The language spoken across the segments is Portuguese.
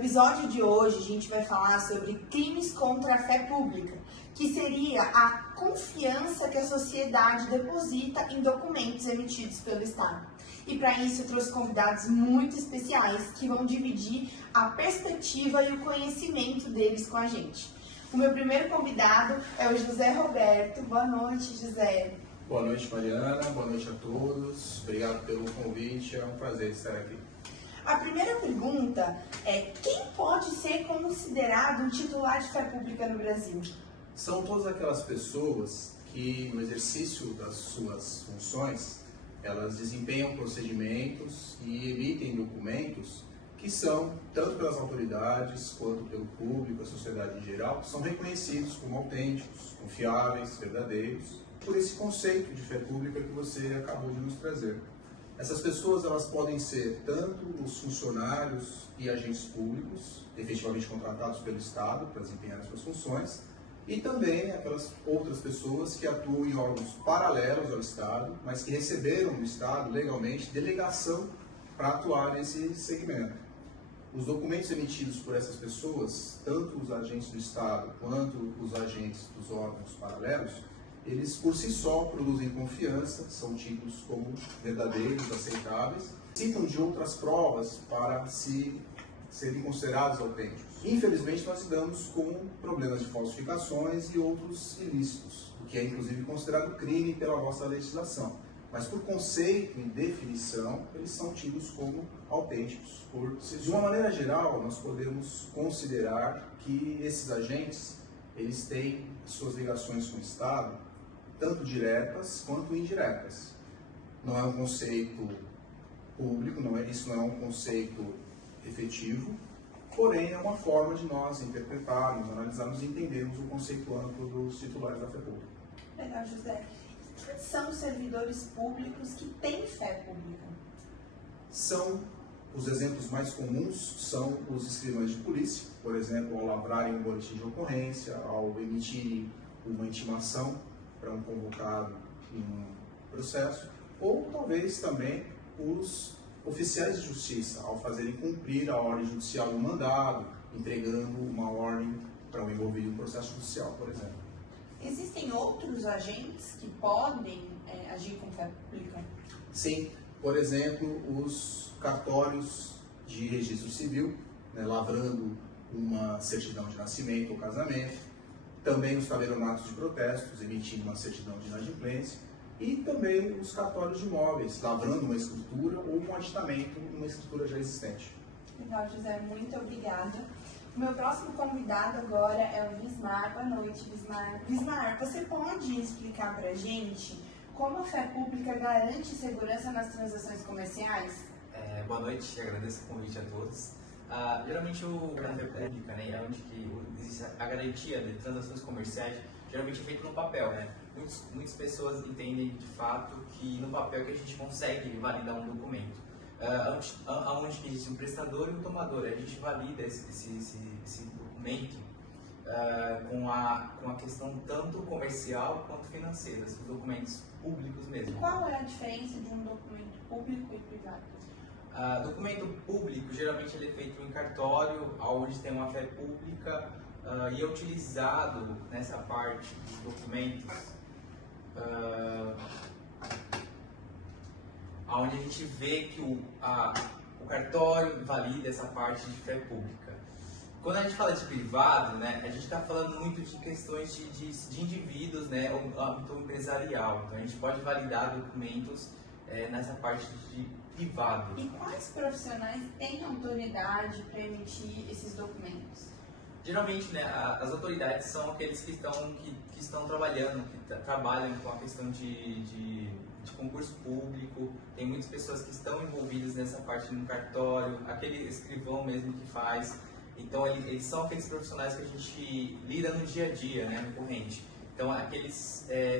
episódio de hoje a gente vai falar sobre crimes contra a fé pública, que seria a confiança que a sociedade deposita em documentos emitidos pelo Estado. E para isso eu trouxe convidados muito especiais que vão dividir a perspectiva e o conhecimento deles com a gente. O meu primeiro convidado é o José Roberto. Boa noite, José. Boa noite, Mariana. Boa noite a todos. Obrigado pelo convite. É um prazer estar aqui. A primeira pergunta é: quem pode ser considerado um titular de fé pública no Brasil? São todas aquelas pessoas que, no exercício das suas funções, elas desempenham procedimentos e emitem documentos que são, tanto pelas autoridades quanto pelo público, a sociedade em geral, são reconhecidos como autênticos, confiáveis, verdadeiros, por esse conceito de fé pública que você acabou de nos trazer. Essas pessoas, elas podem ser tanto os funcionários e agentes públicos, efetivamente contratados pelo Estado para desempenhar as suas funções, e também aquelas outras pessoas que atuam em órgãos paralelos ao Estado, mas que receberam do Estado legalmente delegação para atuar nesse segmento. Os documentos emitidos por essas pessoas, tanto os agentes do Estado quanto os agentes dos órgãos paralelos, eles por si só produzem confiança, são tidos como verdadeiros, aceitáveis, citam de outras provas para serem considerados autênticos. Infelizmente, nós lidamos com problemas de falsificações e outros ilícitos, o que é inclusive considerado crime pela nossa legislação. Mas por conceito e definição, eles são tidos como autênticos. De uma maneira geral, nós podemos considerar que esses agentes, eles têm suas ligações com o Estado, tanto diretas quanto indiretas. Não é um conceito público, isso não é um conceito efetivo, porém é uma forma de nós interpretarmos, analisarmos e entendermos o conceito amplo dos titulares da fé pública. Legal, José. Quem são os servidores públicos que têm fé pública? Os exemplos mais comuns são os escrivães de polícia, por exemplo, ao lavrarem um boletim de ocorrência, ao emitirem uma intimação para um convocado em um processo, ou talvez também os oficiais de justiça, ao fazerem cumprir a ordem judicial do mandado, entregando uma ordem para um envolvido em um processo judicial, por exemplo. Existem outros agentes que podem agir com fé pública? Sim, por exemplo, os cartórios de registro civil, lavrando uma certidão de nascimento ou casamento, também os tabelionatos de protestos, emitindo uma certidão de inadimplência, e também os cartórios de imóveis, lavrando uma escritura ou um aditamento numa escritura já existente. Legal, José, muito obrigada. O meu próximo convidado agora é o Vismar. Boa noite, Vismar. Vismar, você pode explicar para a gente como a fé pública garante segurança nas transações comerciais? Boa noite, agradeço o convite a todos. Geralmente a fé pública, é onde que existe a garantia de transações comerciais, geralmente é feito no papel, Muitas pessoas entendem de fato que no papel que a gente consegue validar um documento. Onde existe um prestador e um tomador, a gente valida esse documento com a questão tanto comercial quanto financeira, os documentos públicos mesmo. Qual é a diferença de um documento público e privado? Documento público, geralmente ele é feito em cartório, onde tem uma fé pública e é utilizado nessa parte dos documentos, onde a gente vê que o cartório valida essa parte de fé pública. Quando a gente fala de privado, a gente está falando muito de questões de indivíduos, ou âmbito empresarial. Então a gente pode validar documentos nessa parte de privado. E quais profissionais têm autoridade para emitir esses documentos? Geralmente, as autoridades são aqueles que estão trabalhando, trabalham com a questão de concurso público. Tem muitas pessoas que estão envolvidas nessa parte no cartório, aquele escrivão mesmo que faz. Então, eles são aqueles profissionais que a gente lida no dia a dia, no corrente. Então,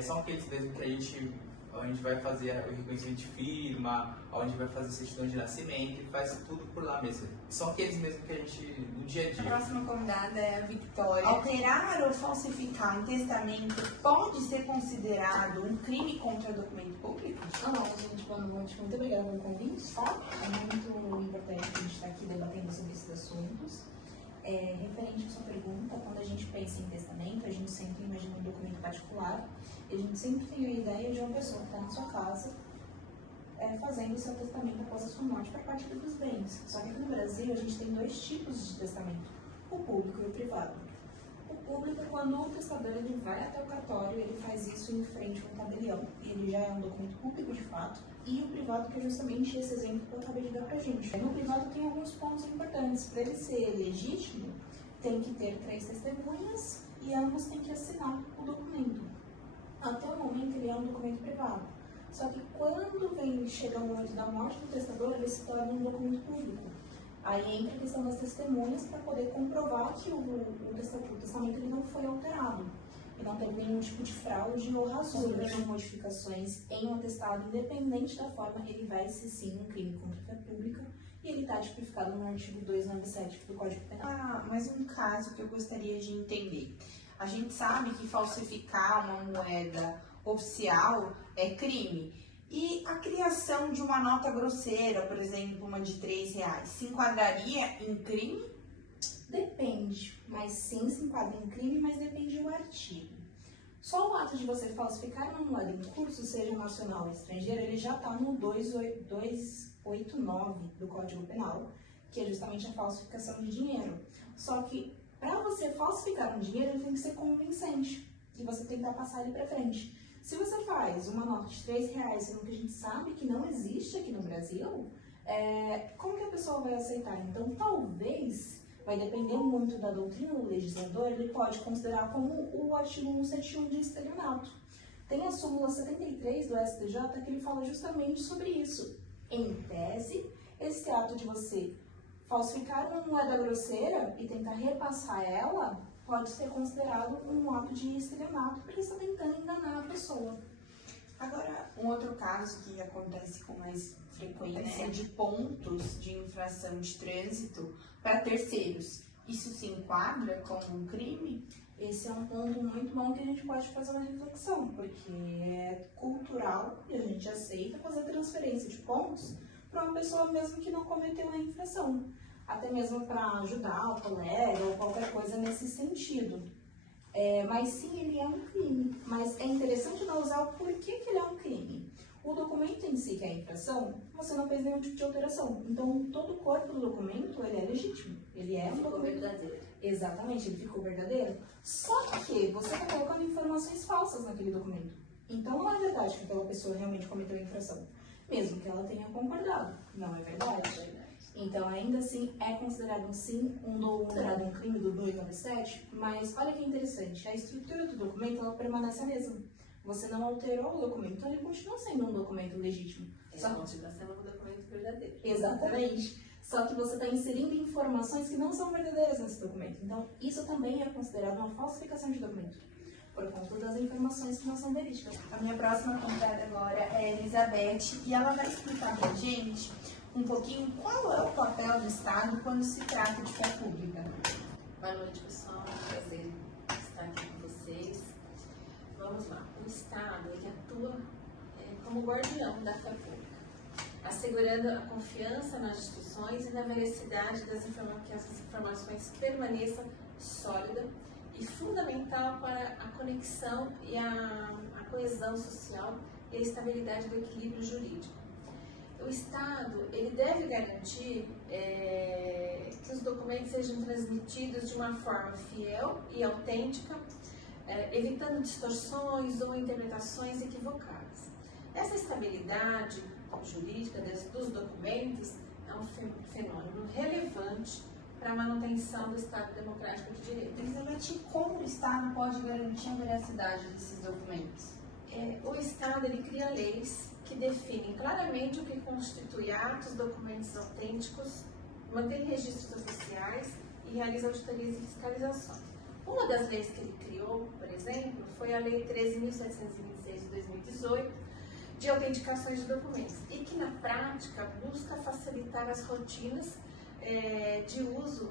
são aqueles mesmo que a gente onde vai fazer o reconhecimento de firma, onde vai fazer certidão de nascimento, e faz tudo por lá mesmo. São aqueles mesmo que a gente, no dia a A dia. próxima convidada é a Victoria. Alterar ou falsificar um testamento pode ser considerado um crime contra documento público? Olá, gente, boa noite. Muito obrigada pelo convite, tá? É muito importante a gente estar aqui debatendo sobre esses assuntos. Referente à sua pergunta, quando a gente pensa em testamento, a gente sempre imagina um documento particular e a gente sempre tem a ideia de uma pessoa que está na sua casa fazendo o seu testamento após a sua morte para partilha dos bens. Só que aqui no Brasil a gente tem dois tipos de testamento, o público e o privado. O público, quando o testador ele vai até o cartório, ele faz isso em frente ao tabelião, ele já é um documento público de fato, e o privado, que é justamente esse exemplo que eu acabei de dar pra gente. No privado tem alguns pontos importantes. Para ele ser legítimo, tem que ter 3 testemunhas e ambos têm que assinar o documento. Até o momento ele é um documento privado. Só que quando chega o momento da morte do testador, ele se torna um documento público. Aí entra a questão das testemunhas para poder comprovar que o testamento ele não foi alterado. E não teve nenhum tipo de fraude ou rasura de modificações em um atestado, independente da forma, ele vai ser sim um crime contra a fé pública e ele está tipificado no artigo 297 do Código Penal. Mais um caso que eu gostaria de entender. A gente sabe que falsificar uma moeda oficial é crime. E a criação de uma nota grosseira, por exemplo, uma de R$3, se enquadraria em crime? Depende, mas sim se enquadra em crime, mas depende do artigo. Só o ato de você falsificar uma moeda em curso, seja nacional ou estrangeira, ele já está no 289 do Código Penal, que é justamente a falsificação de dinheiro. Só que para você falsificar um dinheiro, ele tem que ser convincente e você tem que passar ele para frente. Se você faz uma nota de R$3, sendo que a gente sabe que não existe aqui no Brasil, como que a pessoa vai aceitar? Então, talvez, vai depender muito da doutrina do legislador, ele pode considerar como o artigo 171 de estelionato. Tem a súmula 73 do STJ que ele fala justamente sobre isso. Em tese, esse ato de você falsificar uma moeda grosseira e tentar repassar ela pode ser considerado um ato de estelionato, porque você está tentando enganar a pessoa. Agora, um outro caso que acontece com mais frequência é de pontos de infração de trânsito para terceiros. Isso se enquadra como um crime? Esse é um ponto muito bom que a gente pode fazer uma reflexão, porque é cultural e a gente aceita fazer transferência de pontos para uma pessoa mesmo que não cometeu a infração. Até mesmo para ajudar o colega ou qualquer coisa nesse sentido. Mas sim, ele é um crime. Mas é interessante analisar o porquê que ele é um crime. O documento em si, que é a infração, você não fez nenhum tipo de alteração. Então, todo o corpo do documento, ele é legítimo. Ele é um documento verdadeiro. Exatamente, ele ficou verdadeiro. Só que você está colocando informações falsas naquele documento. Então, não é verdade que aquela pessoa realmente cometeu a infração. Mesmo que ela tenha concordado. Não é verdade. Então, ainda assim, é considerado um crime do 297, mas olha que interessante, a estrutura do documento ela permanece a mesma. Você não alterou o documento, então ele continua sendo um documento legítimo. Só continua sendo um documento verdadeiro. Exatamente. Só que você está inserindo informações que não são verdadeiras nesse documento. Então, isso também é considerado uma falsificação de documento, por conta das informações que não são verídicas. A minha próxima convidada agora é a Elizabeth e ela vai explicar pra gente um pouquinho qual é o papel do Estado quando se trata de fé pública. Boa noite, pessoal. É um prazer estar aqui com vocês. Vamos lá. O Estado ele atua como guardião da fé pública, assegurando a confiança nas instituições e na veracidade que essas informações permaneçam sólida e fundamental para a conexão e a coesão social e a estabilidade do equilíbrio jurídico. O Estado ele deve garantir que os documentos sejam transmitidos de uma forma fiel e autêntica, evitando distorções ou interpretações equivocadas. Essa estabilidade jurídica dos documentos é um fenômeno relevante para a manutenção do Estado democrático de direito. Elizabeth, como o Estado pode garantir a veracidade desses documentos? O Estado ele cria leis que definem claramente o que constitui atos, documentos autênticos, mantém registros oficiais e realiza auditorias e fiscalizações. Uma das leis que ele criou, por exemplo, foi a Lei 13.726 de 2018, de autenticações de documentos e que na prática busca facilitar as rotinas de uso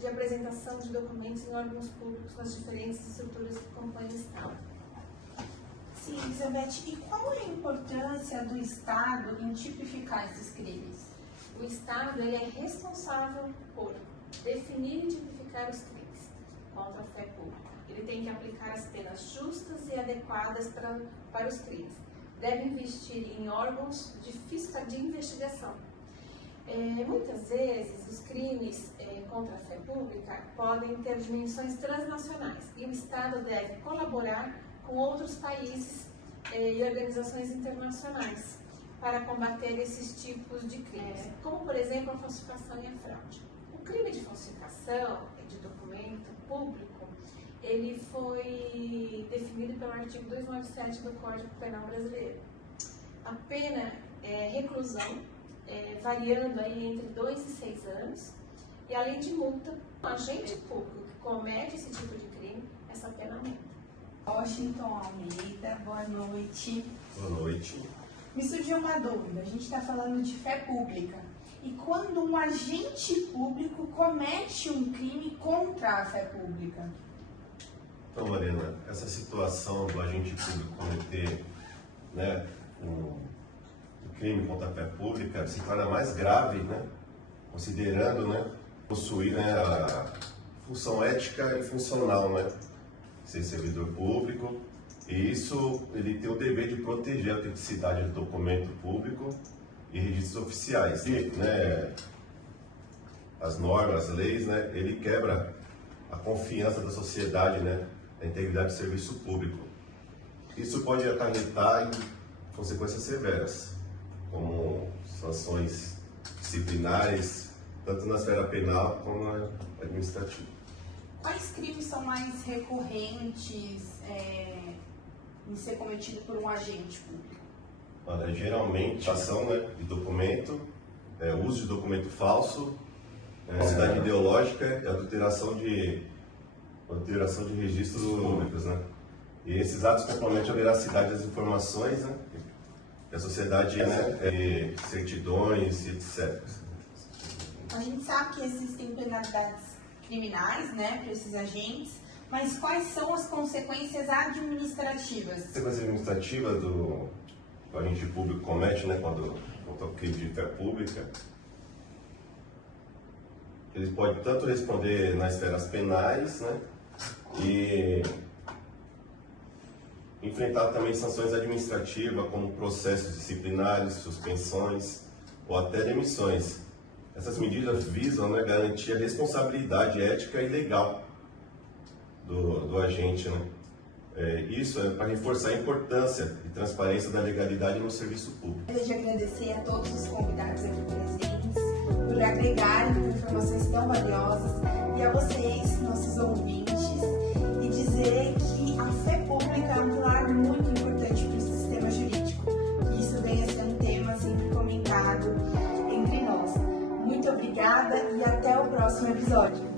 de apresentação de documentos em órgãos públicos nas diferentes estruturas que compõem o Estado. Sim, Elizabeth, e qual é a importância do Estado em tipificar esses crimes? O Estado ele é responsável por definir e tipificar os crimes contra a fé pública. Ele tem que aplicar as penas justas e adequadas para os crimes. Deve investir em órgãos de investigação. Muitas vezes, os crimes contra a fé pública podem ter dimensões transnacionais e o Estado deve colaborar com outros países e organizações internacionais para combater esses tipos de crimes, como, por exemplo, a falsificação e a fraude. O crime de falsificação de documento público, ele foi definido pelo artigo 297 do Código Penal Brasileiro. A pena é reclusão, variando aí entre 2 e 6 anos, e além de multa, um agente público que comete esse tipo de crime, essa pena aumenta. Washington Almeida, boa noite. Boa noite. Me surgiu uma dúvida, a gente está falando de fé pública. E quando um agente público comete um crime contra a fé pública? Então, Lorena, essa situação do agente público cometer um crime contra a fé pública se torna mais grave, considerando possuir a função ética e funcional, ser servidor público, e isso ele tem o dever de proteger a autenticidade do documento público e registros oficiais. E, as normas, as leis, ele quebra a confiança da sociedade, a integridade do serviço público. Isso pode acarretar em consequências severas, como sanções disciplinares, tanto na esfera penal como na administrativa. Quais crimes são mais recorrentes em ser cometido por um agente público? Olha, geralmente, ação de documento, uso de documento falso, falsidade ideológica e adulteração de registros públicos, E esses atos comprometem a veracidade das informações, que a sociedade certidões, etc. A gente sabe que existem penalidades criminais, para esses agentes, mas quais são as consequências administrativas? A consequência administrativa do agente público comete, quando contra o crime de fé pública, ele pode tanto responder nas esferas penais, e enfrentar também sanções administrativas, como processos disciplinares, suspensões ou até demissões. Essas medidas visam garantir a responsabilidade ética e legal do agente. Isso é para reforçar a importância e transparência da legalidade no serviço público. Eu desejo agradecer a todos os convidados aqui presentes por agregarem informações tão valiosas e a vocês, nossos ouvintes, e dizer que a fé pública é um pilar muito importante para o sistema jurídico. E isso venha a ser um tema sempre comentado entre nós. Muito obrigada e até o próximo episódio.